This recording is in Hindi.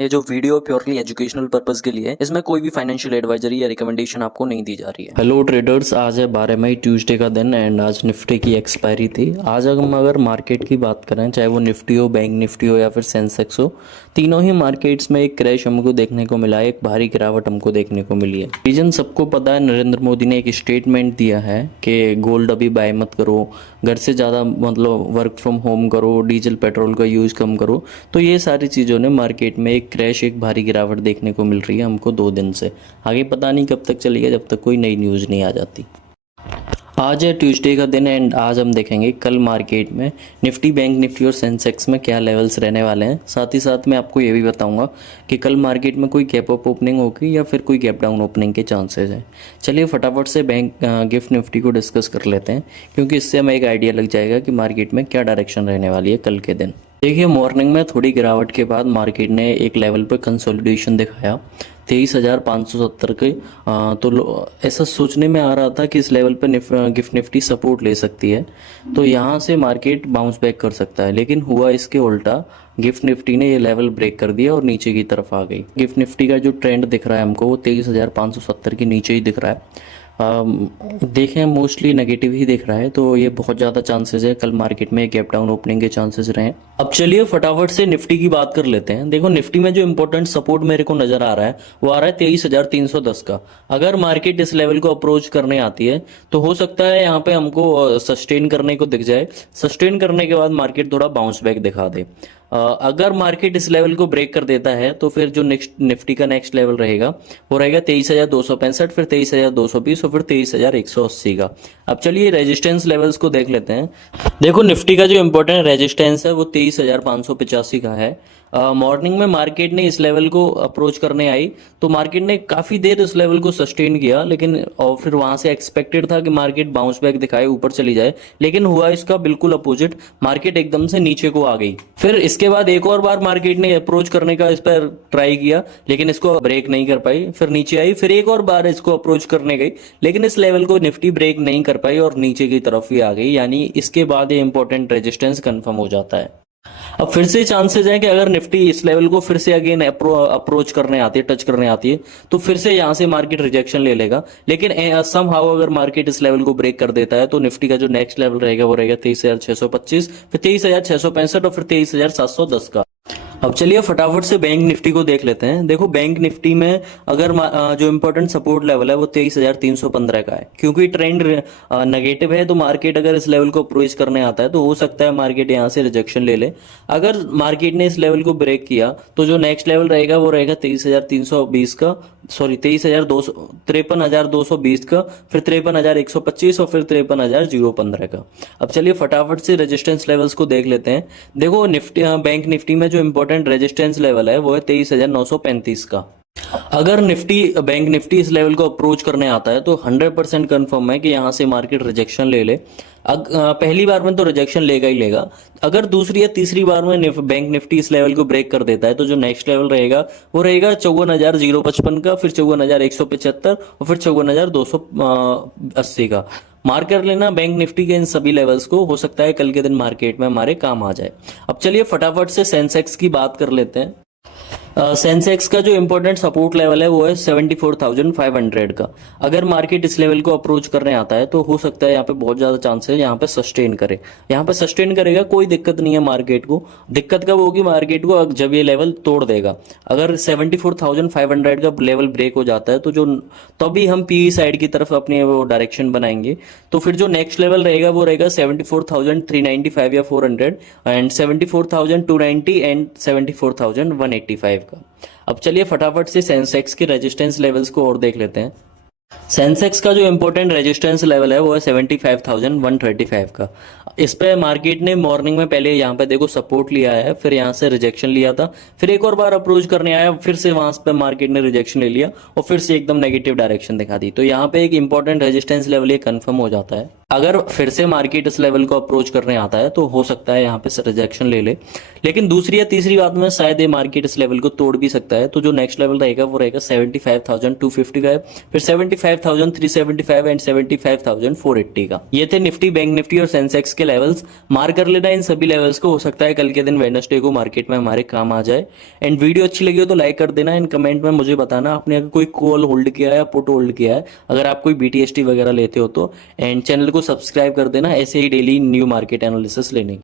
ये जो वीडियो प्योरली एजुकेशनल पर्पस के लिए है, इसमें कोई भी फाइनेंशियल एडवाइजरी या रिकमेंडेशन आपको नहीं दी जा रही है। हेलो ट्रेडर्स, आज है 12 मई ट्यूसडे का दिन एंड आज निफ्टी की एक्सपायरी थी। आज हम अगर मार्केट की बात करें, चाहे वो निफ्टी हो, बैंक निफ्टी हो या फिर सेंसेक्स हो, तीनों ही मार्केट्स में एक क्रैश हमको देखने को मिला है, एक भारी गिरावट हमको देखने को मिली है। रीजन सबको पता है, नरेंद्र मोदी ने एक स्टेटमेंट दिया है कि गोल्ड अभी बाय मत करो, घर से ज़्यादा मतलब वर्क फ्रॉम होम करो, डीजल पेट्रोल का यूज़ कम करो। तो ये सारी चीज़ों ने मार्केट में एक क्रैश, एक भारी गिरावट देखने को मिल रही है हमको 2 दिन से। आगे पता नहीं कब तक चलेगा, जब तक कोई नई न्यूज़ नहीं आ जाती। आज है ट्यूसडे का दिन एंड आज हम देखेंगे कल मार्केट में निफ्टी, बैंक निफ्टी और सेंसेक्स में क्या लेवल्स रहने वाले हैं। साथ ही साथ मैं आपको ये भी बताऊंगा कि कल मार्केट में कोई गैप अप ओपनिंग होगी या फिर कोई गैप डाउन ओपनिंग के चांसेस हैं। चलिए फटाफट से बैंक गिफ्ट निफ्टी को डिस्कस कर लेते हैं, क्योंकि इससे हमें एक आइडिया लग जाएगा कि मार्केट में क्या डायरेक्शन रहने वाली है कल के दिन। देखिए, मॉर्निंग में थोड़ी गिरावट के बाद मार्केट ने एक लेवल पर कंसोलिडेशन दिखाया 23,570 के। तो ऐसा सोचने में आ रहा था कि इस लेवल पर गिफ्ट निफ्टी सपोर्ट ले सकती है, तो यहाँ से मार्केट बाउंस बैक कर सकता है। लेकिन हुआ इसके उल्टा, गिफ्ट निफ्टी ने ये लेवल ब्रेक कर दिया और नीचे की तरफ आ गई। गिफ्ट निफ्टी का जो ट्रेंड दिख रहा है हमको, वो 23,570 के नीचे ही दिख रहा है। देखें, मोस्टली नेगेटिव ही दिख रहा है, तो ये बहुत ज़्यादा चांसेस है कल मार्केट में गैप डाउन ओपनिंग के चांसेस रहे। अब चलिए फटाफट से निफ्टी की बात कर लेते हैं। देखो, निफ्टी में जो इंपॉर्टेंट सपोर्ट मेरे को नजर आ रहा है, वो आ रहा है 23,310 का। अगर मार्केट इस लेवल को अप्रोच करने आती है तो हो सकता है यहाँ पे हमको सस्टेन करने को दिख जाए। सस्टेन करने के बाद मार्केट थोड़ा बाउंस बैक दिखा दे। अगर मार्केट इस लेवल को ब्रेक कर देता है तो फिर जो नेक्स्ट निफ्टी का नेक्स्ट लेवल रहेगा वो रहेगा 23,265, फिर 23,220 और फिर 23,180 का। अब चलिए रेजिस्टेंस लेवल्स को देख लेते हैं। देखो, निफ्टी का जो इंपॉर्टेंट रेजिस्टेंस है वो 23,585 का है। मॉर्निंग में मार्केट ने इस लेवल को अप्रोच करने आई तो मार्केट ने काफ़ी देर इस लेवल को सस्टेन किया, लेकिन और फिर वहां से एक्सपेक्टेड था कि मार्केट बाउंस बैक दिखाए, ऊपर चली जाए। लेकिन हुआ इसका बिल्कुल अपोजिट, मार्केट एकदम से नीचे को आ गई। फिर इसके बाद एक और बार मार्केट ने अप्रोच करने का इस पर ट्राई किया, लेकिन इसको ब्रेक नहीं कर पाई। फिर नीचे आई, फिर एक और बार इसको अप्रोच करने गई, लेकिन इस लेवल को निफ्टी ब्रेक नहीं कर पाई और नीचे की तरफ ही आ गई। यानी इसके बाद ये इंपॉर्टेंट रेजिस्टेंस कंफर्म हो जाता है। अब फिर से चांसेस हैं कि अगर निफ्टी इस लेवल को फिर से अगेन अप्रोच करने आती है, टच करने आती है, तो फिर से यहां से मार्केट रिजेक्शन ले लेगा। लेकिन समहाउ अगर मार्केट इस लेवल को ब्रेक कर देता है तो निफ्टी का जो नेक्स्ट लेवल रहेगा वो रहेगा 23,625, फिर 23,665 और फिर 23,710 का। अब चलिए फटाफट से बैंक निफ्टी को देख लेते हैं। देखो, बैंक निफ्टी में अगर जो इंपॉर्टेंट सपोर्ट लेवल है वो 23,315 का है, क्योंकि ट्रेंड नेगेटिव है। तो मार्केट अगर इस लेवल को अप्रोच करने आता है तो हो सकता है मार्केट यहाँ से रिजेक्शन ले ले। अगर मार्केट ने इस लेवल को ब्रेक किया तो जो नेक्स्ट लेवल रहेगा वो रहेगा 23,320 का, सॉरी 53,220 का, फिर 53,125 और फिर 53,015 का। अब चलिए फटाफट से रेजिस्टेंस लेवल्स को देख लेते हैं। देखो, निफ्टी बैंक निफ्टी में जो इंपॉर्टेंट रेजिस्टेंस लेवल है वो है 23,935 का। अगर बैंक निफ्टी इस लेवल को अप्रोच करने आता है तो 100% कंफर्म है कि यहां से मार्केट रिजेक्शन ले ले। पहली बार में तो रिजेक्शन लेगा ही लेगा। अगर दूसरी या तीसरी बार में बैंक निफ्टी इस लेवल को ब्रेक कर देता है तो जो नेक्स्ट लेवल रहेगा वो रहेगा 54,055 का, फिर 54,175 और फिर 54,280 का। मार्क कर लेना बैंक निफ्टी के इन सभी लेवल्स को, हो सकता है कल के दिन मार्केट में हमारे काम आ जाए। अब चलिए फटाफट से सेंसेक्स की बात कर लेते हैं। सेंसेक्स का जो इंपॉर्टेंट सपोर्ट लेवल है वो है 74,500 का। अगर मार्केट इस लेवल को अप्रोच करने आता है तो हो सकता है यहाँ पे बहुत ज्यादा चांस है यहाँ पे सस्टेन करे। यहाँ पे सस्टेन करेगा, कोई दिक्कत नहीं है मार्केट को। दिक्कत कब होगी मार्केट को? जब ये लेवल तोड़ देगा। अगर 74,500 का लेवल ब्रेक हो जाता है तो जो तभी हम पी साइड की तरफ अपनी वो डायरेक्शन बनाएंगे। तो फिर जो नेक्स्ट लेवल रहेगा वो रहेगा 74,395 या 400 एंड 74,290 एंड 74,185 का। अब चलिए फटाफट से सेंसेक्स के रेजिस्टेंस लेवल्स को और देख लेते हैं। सेंसेक्स का जो इंपॉर्टेंट रेजिस्टेंस लेवल है वो है 75,135 का। इस पे मार्केट ने मॉर्निंग में पहले यहाँ पे देखो सपोर्ट लिया है, फिर यहाँ से रिजेक्शन लिया था, फिर एक और बार अप्रोच करने आया, फिर से वहां पे मार्केट ने रिजेक्शन ले लिया और फिर से एकदम नेगेटिव डायरेक्शन दिखा दी। तो यहाँ पे एक इंपॉर्टेंट रेजिस्टेंस लेवल ये कंफर्म हो जाता है। अगर फिर से मार्केट इस लेवल को अप्रोच करने आता है तो हो सकता है यहाँ पे रिजेक्शन ले ले, लेकिन दूसरी या तीसरी बात में शायद ये मार्केट इस लेवल को तोड़ भी सकता है। तो जो नेक्स्ट लेवल रहेगा वो रहेगा 75,255, फिर 75,375 एंड 75,480 का। ये थे निफ्टी, बैंक निफ्टी और सेंसेक्स के लेवल्स। मार्क कर लेना इन सभी लेवल्स को, हो सकता है कल के दिन वेडनेसडे को मार्केट में हमारे काम आ जाए। एंड वीडियो अच्छी लगी हो तो लाइक कर देना, एंड कमेंट में मुझे बताना आपने अगर कोई कॉल होल्ड किया है या पुट होल्ड किया है, अगर आप कोई BTST वगैरह लेते हो तो। एंड चैनल को सब्सक्राइब कर देना ऐसे ही डेली न्यू मार्केट एनालिसिस लेने की।